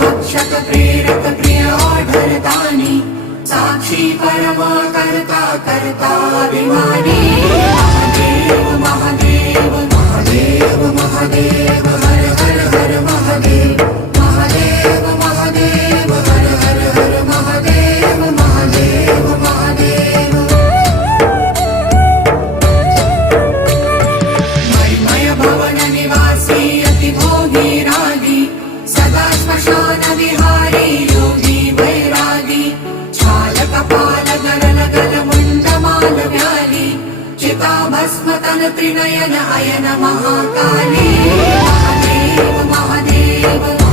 भक्षक प्रेरक प्रिय आढळतानी साक्षी परम कर्ता कर्ता अभिमानी महादेव महादेव महादेव महादेव हर हर हर महादेव महादेव महादेव हर हर हर महादेव महादेव महादेव मयमय भवन निवासी अति भोगी रागी सदा श्मशान विहारी योगी वैरागी छाल कपाल गरल गल मुंड माल व्याली चिता भस्म तन त्रिनयन अयन महाकाली महादेव महादेव